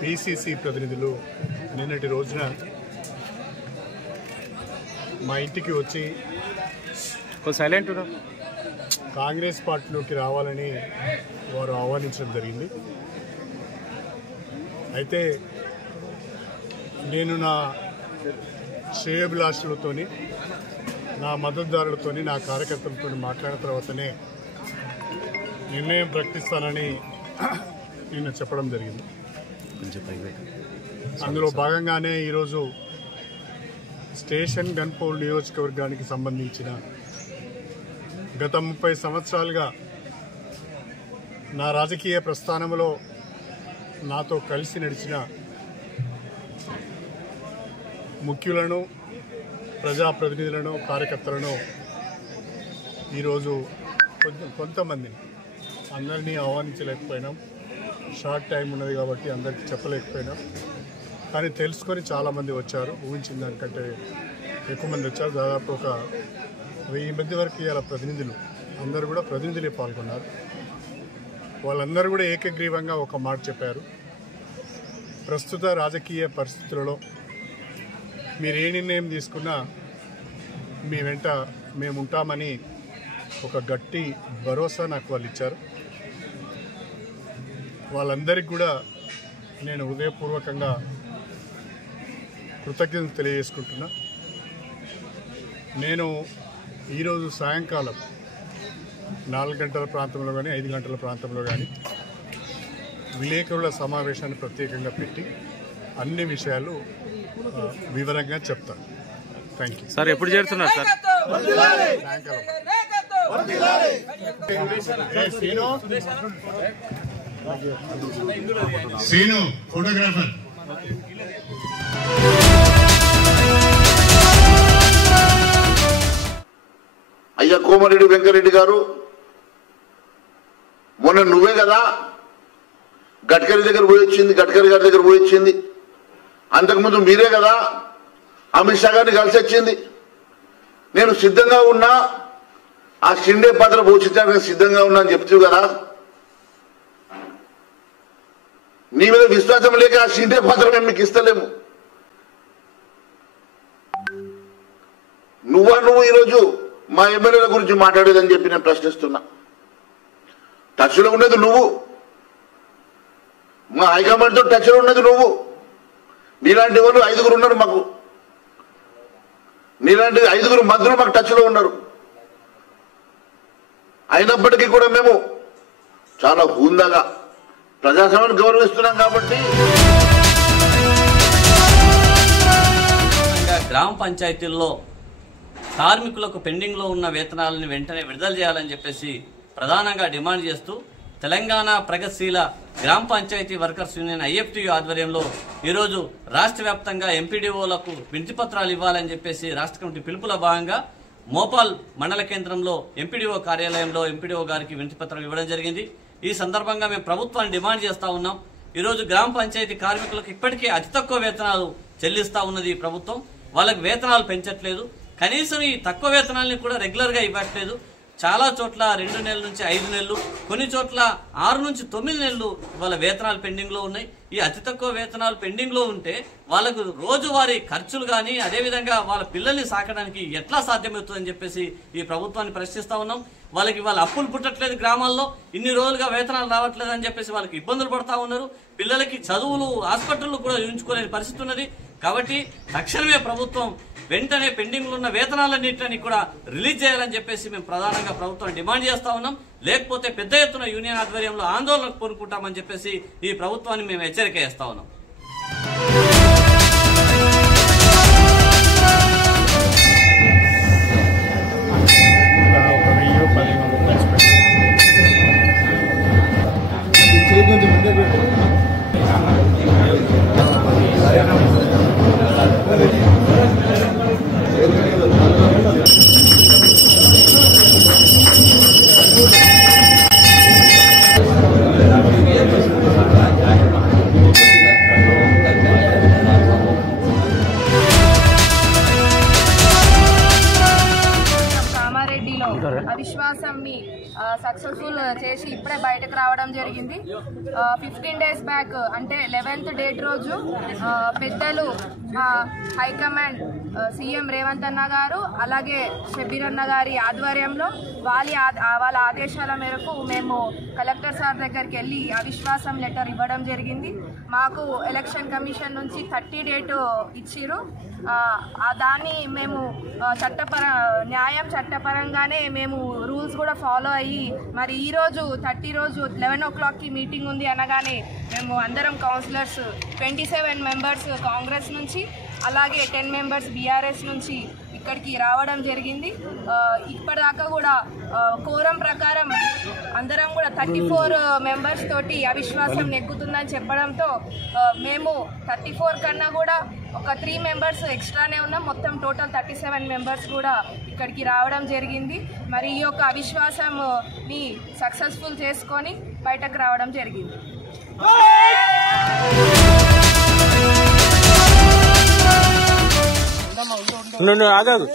PCC ప్రతినిధులు నిన్నటి రోజున మా ఇంటికి వచ్చి కాంగ్రెస్ పార్టీలోకి రావాలని వారు ఆహ్వానించడం జరిగింది. అయితే నేను నా శ్రేయోభిలాషులతోని, నా మద్దతుదారులతోని, నా కార్యకర్తలతో మాట్లాడిన తర్వాతనే నిర్ణయం ప్రకటిస్తానని నేను చెప్పడం జరిగింది. అందులో భాగంగానే ఈరోజు స్టేషన్ గన్పౌల్ నియోజకవర్గానికి సంబంధించిన గత 30 సంవత్సరాలుగా నా రాజకీయ ప్రస్థానంలో నాతో కలిసి నడిచిన ముఖ్యులను, ప్రజాప్రతినిధులను, కార్యకర్తలను ఈరోజు కొంతమందిని, అందరినీ ఆహ్వానించలేకపోయినాం. షార్ట్ టైం ఉన్నది కాబట్టి అందరికీ చెప్పలేకపోయినాం. కానీ తెలుసుకొని చాలామంది వచ్చారు. ఊహించిన దానికంటే ఎక్కువ మంది వచ్చారు. దాదాపు ఒక 1000 మంది వరకు ఇవాళ ప్రతినిధులు, అందరూ కూడా ప్రతినిధులే పాల్గొన్నారు. వాళ్ళందరూ కూడా ఏకగ్రీవంగా ఒక మాట చెప్పారు. ప్రస్తుత రాజకీయ పరిస్థితులలో మీరు ఏ నిర్ణయం తీసుకున్నా మీ వెంట మేము ఉంటామని ఒక గట్టి భరోసా నాకు వాళ్ళు ఇచ్చారు. వాళ్ళందరికీ కూడా నేను హృదయపూర్వకంగా కృతజ్ఞతలు తెలియజేసుకుంటున్నా. నేను ఈరోజు సాయంకాలం 4 గంటల ప్రాంతంలో కానీ 5 గంటల ప్రాంతంలో కానీ విలేకరుల సమావేశాన్ని ప్రత్యేకంగా పెట్టి అన్ని విషయాలు వివరంగా చెప్తాను. Thank you sir. ఎప్పుడు చేరుతున్నారు సార్? శ్రీను ఫోటోగ్రాఫర్. అయ్యా కోమరెడ్డి వెంకరెడ్డి గారు, మొన్న నువ్వే కదా గడ్కరీ దగ్గర పోయి వచ్చింది, గడ్కరీ గారి దగ్గర పోయి వచ్చింది. అంతకుముందు మీరే కదా అమిత్ షా గారిని కలిసి వచ్చింది. నేను సిద్ధంగా ఉన్నా, ఆ షిండే పాత్ర పోషించడానికి సిద్ధంగా ఉన్నా అని చెప్తావు కదా. నీ మీద విశ్వాసం లేక ఆ షిండే పాత్ర మేము మీకు ఇస్తలేము. నువ్వు ఈరోజు మా ఎమ్మెల్యేల గురించి మాట్లాడేదని చెప్పి నేను ప్రశ్నిస్తున్నా. టచ్లో ఉన్నది నువ్వు, మా హైకమాండ్తో టచ్లో ఉన్నది నువ్వు. నీలాంటి వాళ్ళు 5గురు ఉన్నారు మాకు, నీలాంటి 5గురు మంత్రులు మాకు టచ్లో ఉన్నారు. అయినప్పటికీ కూడా మేము చాలా హుందాగా ప్రజాస్వామ్యాన్ని గౌరవిస్తున్నాం. కాబట్టి గ్రామ పంచాయతీల్లో కార్మికులకు పెండింగ్లో ఉన్న వేతనాలను వెంటనే విడుదల చేయాలని చెప్పేసి ప్రధానంగా డిమాండ్ చేస్తూ తెలంగాణ ప్రగతిశీల గ్రామ పంచాయతీ వర్కర్స్ యూనియన్ IFTU ఆధ్వర్యంలో ఈరోజు రాష్ట్ర వ్యాప్తంగా ఎంపీడీఓలకు వినతిపత్రాలు ఇవ్వాలని చెప్పేసి రాష్ట్ర కమిటీ పిలుపులో భాగంగా మోపాల్ మండల కేంద్రంలో ఎంపీడీఓ కార్యాలయంలో ఎంపీడీఓ గారికి వినతిపత్రం ఇవ్వడం జరిగింది. ఈ సందర్భంగా మేము ప్రభుత్వాన్ని డిమాండ్ చేస్తా ఉన్నాం. ఈరోజు గ్రామ పంచాయతీ కార్మికులకు ఇప్పటికే అతి తక్కువ వేతనాలు చెల్లిస్తా ఉన్నది ఈ ప్రభుత్వం. వాళ్ళకి వేతనాలు పెంచట్లేదు. కనీసం ఈ తక్కువ వేతనాలని కూడా రెగ్యులర్గా ఇవ్వట్లేదు. చాలా చోట్ల 2 నెలల నుంచి 5 నెలలు, కొన్ని చోట్ల 6 నుంచి 9 నెలలు వాళ్ళ వేతనాలు పెండింగ్లో ఉన్నాయి. ఈ అతి తక్కువ వేతనాలు పెండింగ్లో ఉంటే వాళ్ళకు రోజువారీ ఖర్చులు కానీ, అదేవిధంగా వాళ్ళ పిల్లల్ని సాకడానికి ఎట్లా సాధ్యమవుతుందని చెప్పేసి ఈ ప్రభుత్వాన్ని ప్రశ్నిస్తా ఉన్నాం. వాళ్ళకి వాళ్ళ అప్పులు పుట్టట్లేదు, గ్రామాల్లో ఇన్ని రోజులుగా వేతనాలు రావట్లేదు అని చెప్పేసి వాళ్ళకి ఇబ్బందులు పడతా ఉన్నారు. పిల్లలకి చదువులు, హాస్పిటళ్లు కూడా ఉంచుకోలేని పరిస్థితి ఉన్నది. కాబట్టి తక్షణమే ప్రభుత్వం వెంటనే పెండింగ్లో ఉన్న వేతనాలన్నింటినీ కూడా రిలీజ్ చేయాలని చెప్పేసి మేము ప్రధానంగా ప్రభుత్వం డిమాండ్ చేస్తా ఉన్నాం. లేకపోతే పెద్ద ఎత్తున యూనియన్ ఆధ్వర్యంలో ఆందోళనకు పూనుకుంటామని చెప్పేసి ఈ ప్రభుత్వాన్ని మేము హెచ్చరిక చేస్తా ఉన్నాం. అవిశ్వాసంని సక్సెస్ఫుల్ చేసి ఇప్పుడే బయటకు రావడం జరిగింది. 15 days బ్యాక్ అంటే 11th డేట్ రోజు పెద్దలు హైకమాండ్ సీఎం రేవంత్ అన్న గారు అలాగే షబీర్ అన్న గారి ఆధ్వర్యంలో వాళ్ళ ఆదేశాల మేరకు మేము కలెక్టర్ సార్ దగ్గరికి వెళ్ళి అవిశ్వాసం లెటర్ ఇవ్వడం జరిగింది. మాకు ఎలక్షన్ కమిషన్ నుంచి 30 డేట్ ఇచ్చిరు. దాన్ని మేము చట్టపరంగానే మేము రూల్స్ కూడా ఫాలో అయ్యి మరి ఈరోజు 30 రోజు 11 o'clockకి మీటింగ్ ఉంది అనగానే మేము అందరం కౌన్సిలర్స్ 27 మెంబర్స్ కాంగ్రెస్ నుంచి అలాగే 10 మెంబర్స్ బీఆర్ఎస్ నుంచి ఇక్కడికి రావడం జరిగింది. ఇప్పటిదాకా కూడా కోరం ప్రకారం అందరం కూడా 34 మెంబర్స్ తోటి అవిశ్వాసం నెగ్గుతుందని చెప్పడంతో మేము 34 కన్నా కూడా ఒక 3 మెంబర్స్ ఎక్స్ట్రానే ఉన్నాం. మొత్తం టోటల్ 37 మెంబర్స్ కూడా ఇక్కడికి రావడం జరిగింది. మరి ఈ యొక్క అవిశ్వాసంని సక్సెస్ఫుల్ చేసుకొని బయటకు రావడం జరిగింది. ఆగదు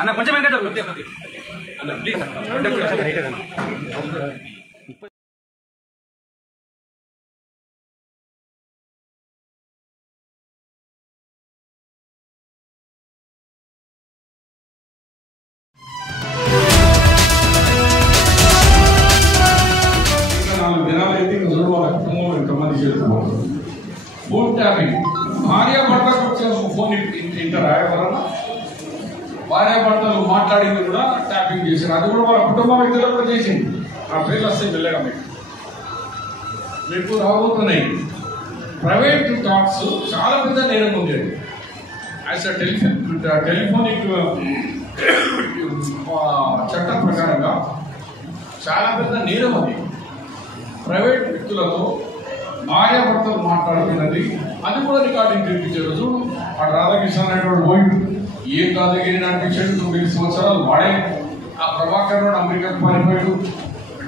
అన్న కొంచెం ప్లీజ్ దినాలైతే ఇంకా చూడు వాళ్ళ కుటుంబం ఎంతమంది చేరుకోవాలి. ఫోన్ ట్యాపింగ్ భార్యాభర్తలకు వచ్చే ఫోన్ ఇంటారా ఎవరన్నా భార్యాభర్తలు మాట్లాడింది కూడా ట్యాపింగ్ చేశారు. అది కూడా వాళ్ళ కుటుంబ వ్యక్తులు కూడా చేసింది. ఆ పేర్లు వస్తే వెళ్ళగా మీకు రాబోతున్నాయి. ప్రైవేట్ టాక్స్ చాలా పెద్ద నేరం ఉంది. యాజ్ టెలిఫోనిక్ చట్టం ప్రకారంగా చాలా పెద్ద నేరం అది. ప్రైవేట్ వ్యక్తులతో భార్యాభర్తలు మాట్లాడుతున్నది అది కూడా రికార్డింగ్ తెప్పించారు. చూడు ఆ రాధాకృష్ణ అనేటువంటి పోయిండు, ఏం రాధాగిరి నడిపించాడు. 9 సంవత్సరాలు వాడే. ఆ ప్రభాకర్ రావు అమెరికాకు పారిపోయాడు.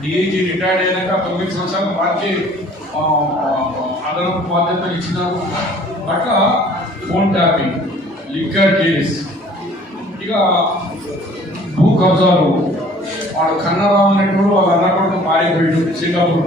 డిఐజీ రిటైర్డ్ అయినాక 9 సంవత్సరాలు వారికి అదనపు బాధ్యతలు ఇచ్చినారు. అట్లా ఫోన్ ట్యాపింగ్, లిక్కర్ కేస్, ఇక భూ కబ్జాలు. వాడు కన్నారావు అనేటువంటి వాళ్ళ అన్న కొడుకు పారిపోయాడు సింగపూర్.